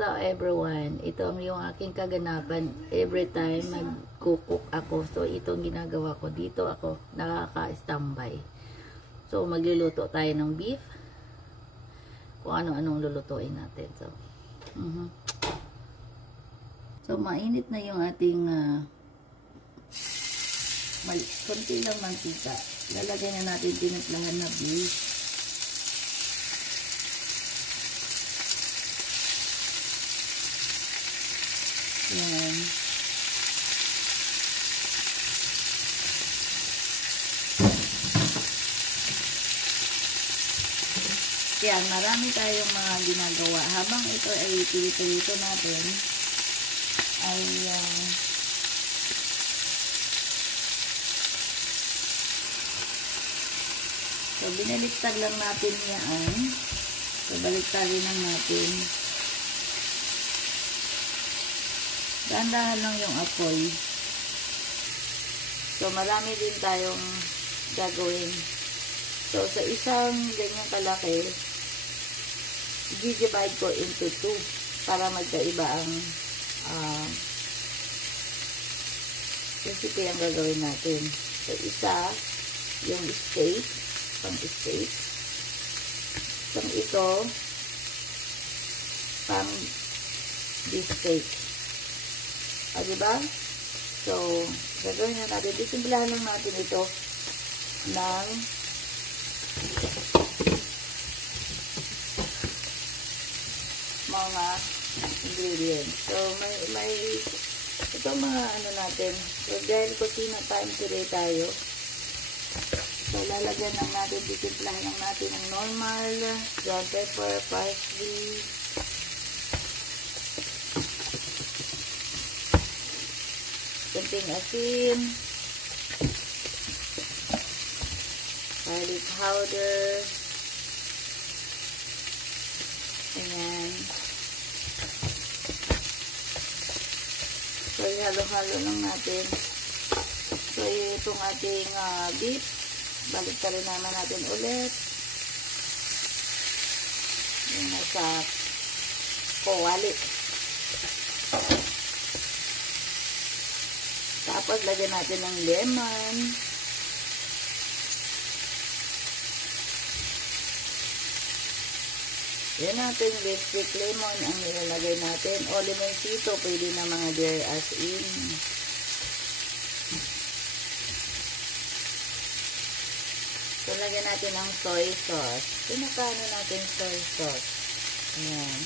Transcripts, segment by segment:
So everyone, ito ang yung aking kaganapan every time mag-cook ako. So itong ginagawa ko, dito ako nakaka-standby. So magluluto tayo ng beef. Kung ano-anong lulutuin natin. So mainit na yung ating konti lang mantika. Lalagay na natin tinimplahan na beef. Yan. Yan, marami tayong mga ginagawa. Habang ito ay pirito natin, ay so binaliktad lang natin yan. So baliktadin lang natin. Dahan-dahan lang yung apoy. So, marami din tayong gagawin. So, sa isang ganyang kalaki, i-divide ko into 2 para magkaiba ang recipe ang gagawin natin. So, isa, yung steak, pang-steak. Isang ito, pang-beef. Diba? So, gagawin na natin. Titimplahan lang natin ito ng mga ingredients. So, may itong mga ano natin. So, dahil kusina time today tayo. So, lalagyan lang natin, titimplahan lang natin ng normal, ground pepper, parsley, kunting asin, garlic powder, ayan. So, ihalo-halo lang natin. So, itong ating beef, balik ka rin naman natin ulit. Yung nasa kawali. Tapos, lagyan natin ng lemon. Yan natin, lipstick lemon ang nilalagay natin. O limoncito, pwede na mga dear as in. So, lagyan natin ng soy sauce. Pinakano natin soy sauce. Ayan.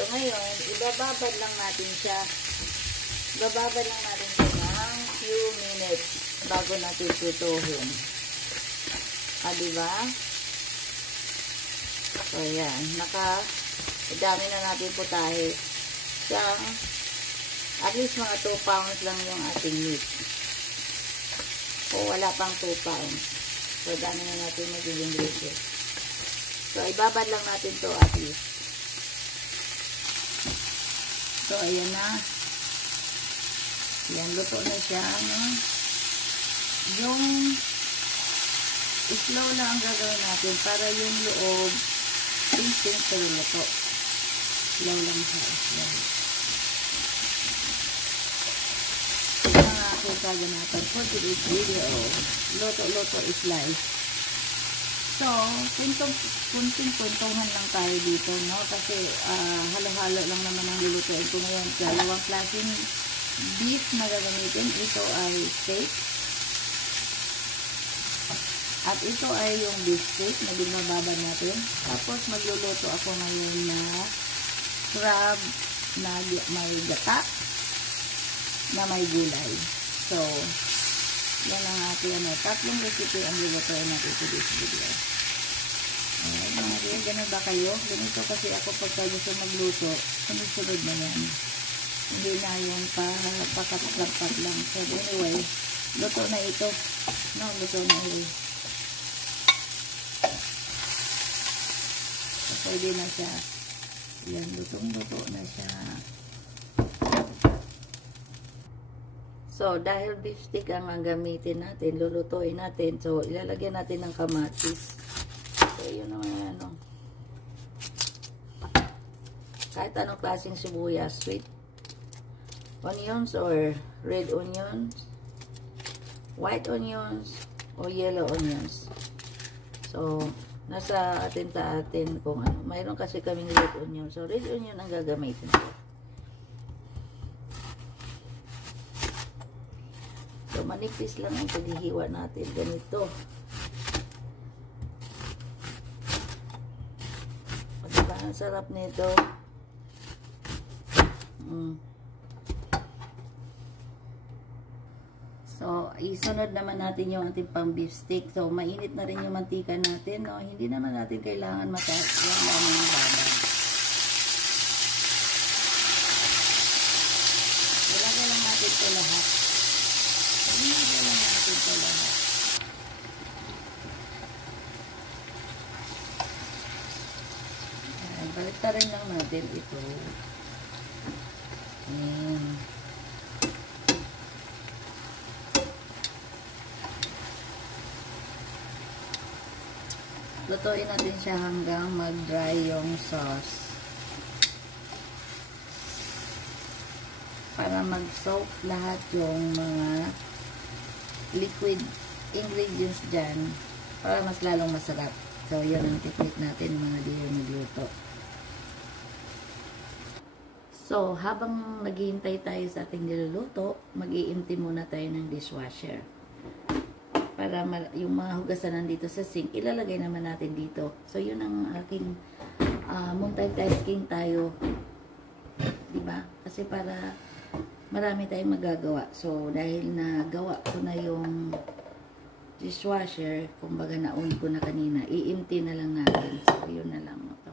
So, ngayon, ibababad lang natin siya. Ibababad lang natin siya ng few minutes bago natin tutuhin. Diba? So, ayan. Dami na natin putahe. At least mga 2 pounds lang yung ating meat. O wala pang 2 pounds. So, dami na natin magiging gravy. So, ibabad lang natin to at least. So, ayan na. Ayan, luto na siya. No? Yung slow lang ang gagawin natin para yung loob ting-ting pero luto. Slow lang siya. Slow. Mga aking kaganapan for today's video. Loto-loto slice. So, kunting-kuntungan lang tayo dito, no? Kasi halo-halo lang naman ang lulutuin ko ngayon. Dalawang klaseng beef na gagamitin. Ito ay steak. At ito ay yung beef steak na binababad natin. Tapos magluluto ako ngayon na crab na may gata na may gulay. So, yan ang ating tatlong recipe ang lulutuin natin sa this video. Mga rin, ganun ba kayo? Ganito kasi ako pagka gusto magluto, sunod-sunod na yan. Hindi na yung pakatlapat lang. So, anyway, luto na ito. No, luto na ito. So, pwede na siya. Yan, lutong-luto na siya. So, dahil beef stick ang gagamitin natin, lulutuin natin. So, ilalagyan natin ng kamatis. So, yun naman ano. kahit anong klaseng sibuyas, sweet onions or red onions, white onions, o yellow onions. So, nasa atin kung ano. Mayroon kasi kaming red onion. So, red onion ang gagamitin ko. So, manipis lang ang paghihiwa natin. Ganito. Diba? Ang sarap nito. So, isunod naman natin yung ating pang beef steak. So, mainit na rin yung mantika natin. No? Hindi naman natin kailangan mataas yung lamang ng babad. Ilagay lang natin ito lahat. Ilagay lang natin ito lahat. Baliktarin lang natin ito. Lutuin natin siya hanggang mag-dry yung sauce. Para mag-soak lahat yung mga liquid ingredients dyan. Para mas lalong masarap. So, yun ang technique natin mga dear magluto. So, habang naghihintay tayo sa ating niluluto, mag-i-empty muna tayo ng dishwasher. Para yung mga hugasan nandito sa sink, ilalagay naman natin dito. So, yun ang aking multitasking tayo. Diba? Kasi para marami tayong magagawa. So, dahil nagawa ko na yung dishwasher, kumbaga nauni ko na kanina, i-empty na lang natin. So, yun na lang ito.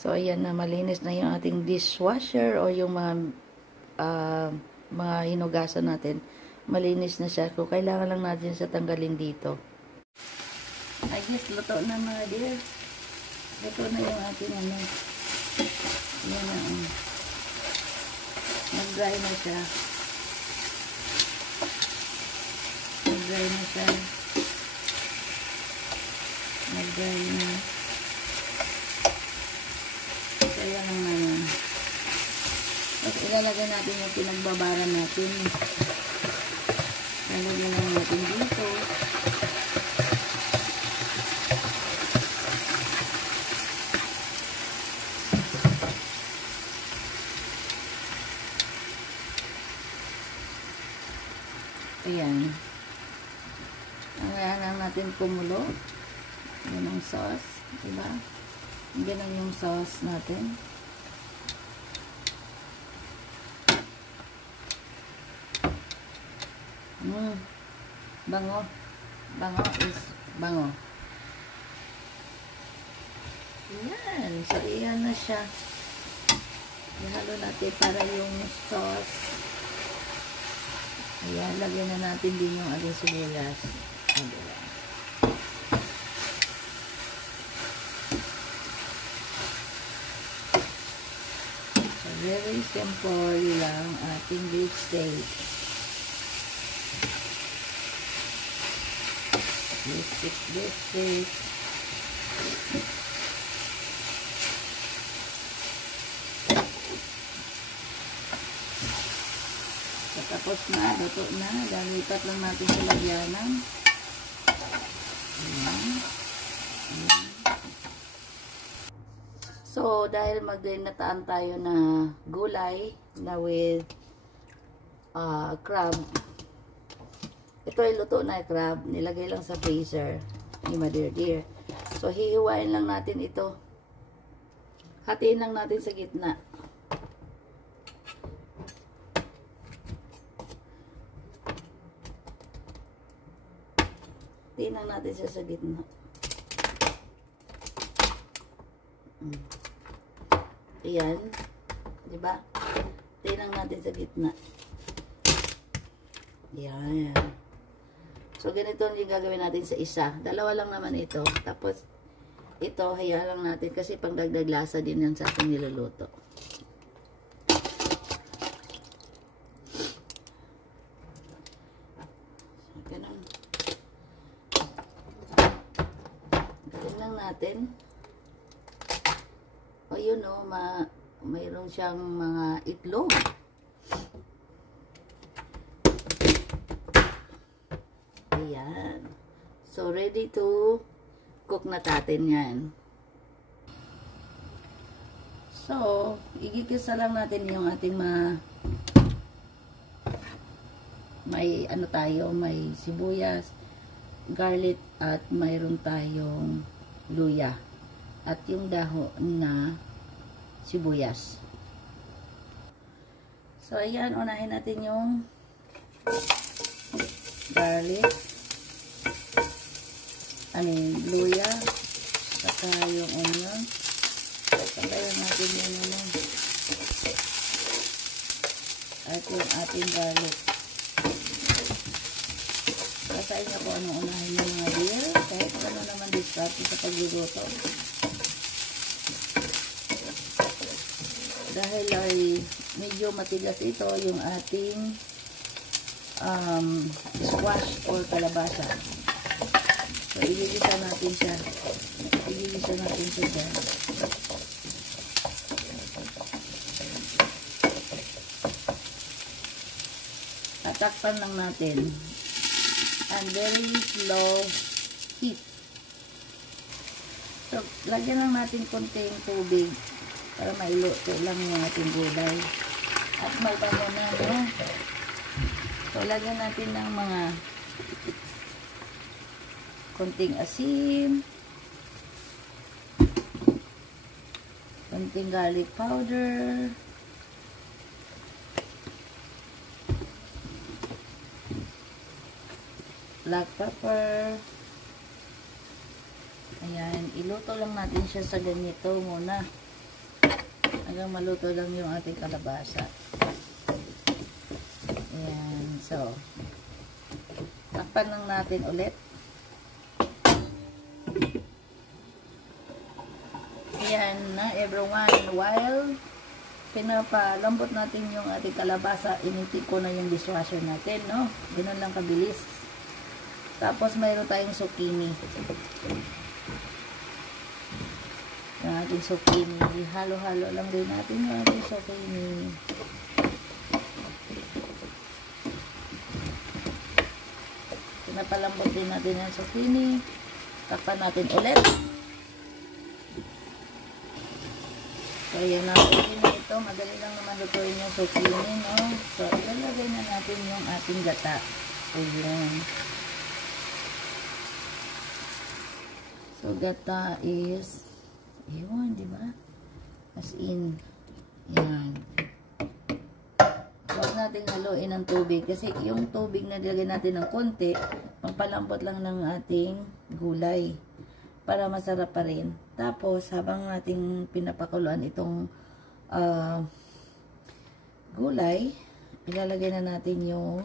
So, ayan na, malinis na yung ating dishwasher o yung mga hinugasan natin. Malinis na siya. So, kailangan lang natin siya tanggalin dito. I guess, luto na mga dear. Luto na yung ating ano. Yan na. Mag-dry na siya. Mag-dry na siya. Mag-dry na. So, yan lang na yan. Tapos, ilalagay natin yung pinagbabara natin. Ilalagay lang natin dito. Ayan. Ang lang natin kumulo. Yan ang sauce. Diba? Ganun yung sauce natin. Bango. Bango is bango. Ayan. So, iyan na siya. Ihalo natin para yung sauce. Ayan. Lagyan na natin din yung ating sibuyas. So, very simple lang ating beef steak. Biscuit. So, tapos na, luto na. Lalipat lang natin sa lagyanan. Ayan. So, dahil maglinataan tayo na gulay na with crab. Ito ay luto na crab. Nilagay lang sa freezer. Ni dear. So, hihiwain lang natin ito. Hatiin lang natin sa gitna. Hatiin lang natin siya sa gitna. Ayan. Diba? Hatiin lang natin sa gitna. Ayan. So, ganito yung gagawin natin sa isa. Dalawa lang naman ito. Tapos, ito, haya lang natin kasi pang dagdag lasa din yan sa ating niluluto. So, ganun. Ganun lang natin. O yun o, mayroon siyang mga itlog. Ayan. So, ready to cook na natin yan. So, igigisa lang natin yung ating may ano tayo, may sibuyas, garlic, at mayroon tayong luya. At yung dahon na sibuyas. So, ayan, unahin natin yung garlic, luya, saka yung onion. Sabayan natin yung onion. At yung ating garlic. Sa inyo kung anong unahin yung mga dear. Kahit ano naman diskarte sa pagluluto. Dahil ay medyo matigas ito yung ating squash or kalabasa. So, igigisa natin siya. Igigisa natin siya dyan. Tatakpan lang natin. And very slow heat. So, lagyan lang natin konting tubig para mailuto lang yung ating gulay. At magbango na, no? So, lagyan natin ng mga konting asin, konting garlic powder, black pepper. Ayan, iluto lang natin siya sa ganito muna. Hanggang maluto lang yung ating kalabasa. Ayan, so takpan lang natin ulit. Ayan na everyone, while pinapalambot natin yung ating kalabasa, initi ko na yung dishwasher natin, no? Ganun lang kabilis. Tapos mayroon tayong zucchini. Yung ating zucchini. Halo-halo lang din natin yung ating zucchini. Pinapalambot din natin yung zucchini. Takpan natin ulit. So, yan natin ito. Madali lang naman lutuin yung zucchini, no? So, ilalagay na natin yung ating gata. So, yun. So, gata is, yun, di ba? As in, yan. Huwag natin haluin ng tubig. Kasi yung tubig na nilagay natin ng konti, pampalambot lang ng ating gulay. Para masarap pa rin. Tapos, habang nating pinapakuluan itong gulay, ilalagay na natin yung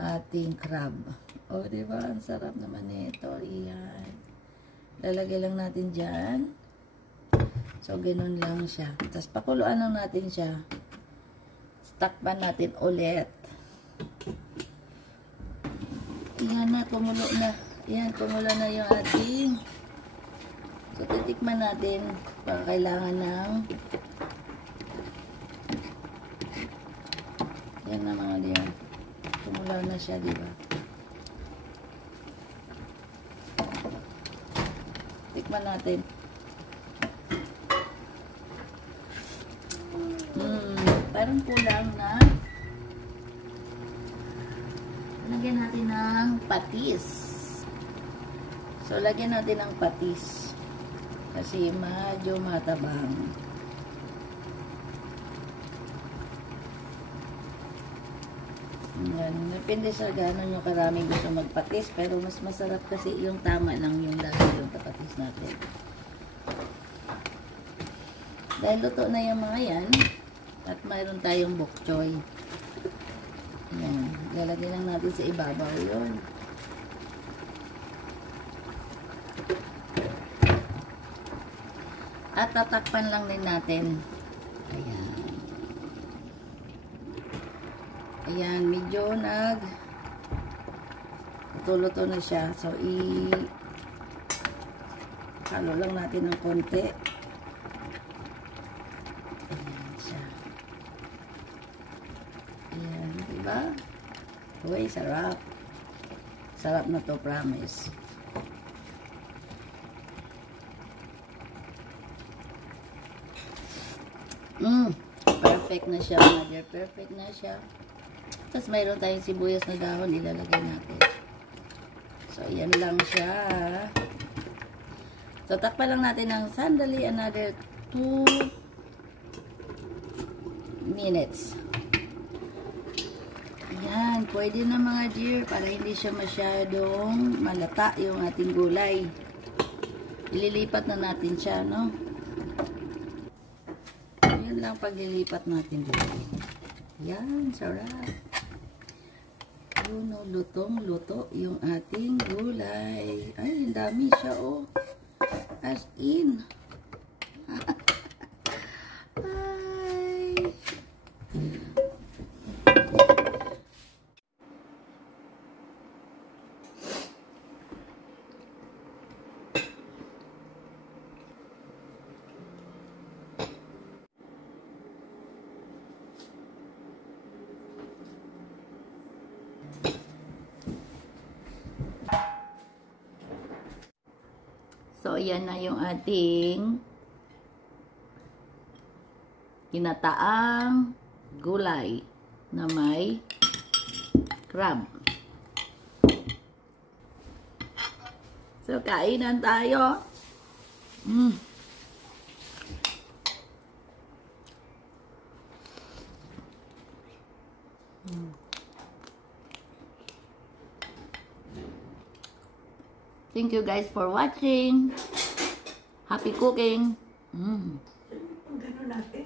ating crab. O, diba? Ang sarap naman nito. Iyan. Lalagay lang natin dyan. So, ganun lang siya. Tapos, pakuluan lang natin siya. Takpan natin ulit. Iyan na, kumulo na. Iyan, kumulo na yung ating. So, titikman natin. Baka kailangan ng yan na mga diyan. Kumulo na siya, diba? Tikman natin. Parang kulang na. Lagyan natin ng patis. So, lagyan natin ng patis. Kasi medyo matabang. Yan. Depende sa gano'n yung karami gusto magpatis. Pero mas masarap kasi yung tama lang yung lagi yung patis natin. Dahil luto na yung mga yan. At mayroon tayong bok choy. Yan. Lalagay lang natin sa ibabaw yun. At tatakpan lang din natin. Ayan. Ayan, medyo luto na siya. So, halo lang natin ng konti. Diba? Uy, sarap. Sarap na to, promise. Perfect na siya, mother. Perfect na siya. Tapos mayroon tayong sibuyas na dahon, ilalagay natin. So, yan lang siya. So, takpan lang natin ng sandali, another 2 minutes. Ayan, pwede na mga dear, para hindi siya masyadong malata yung ating gulay. Ililipat na natin siya, no? Yan lang paglilipat natin dito. Yan, sarap. Yun, no, lutong-luto yung ating gulay. Ay, ang dami siya, oh. As in. Ay. So, yan na yung ating ginataang gulay na may crab. So, kainan tayo. Thank you guys for watching. Happy cooking. Ganun natin.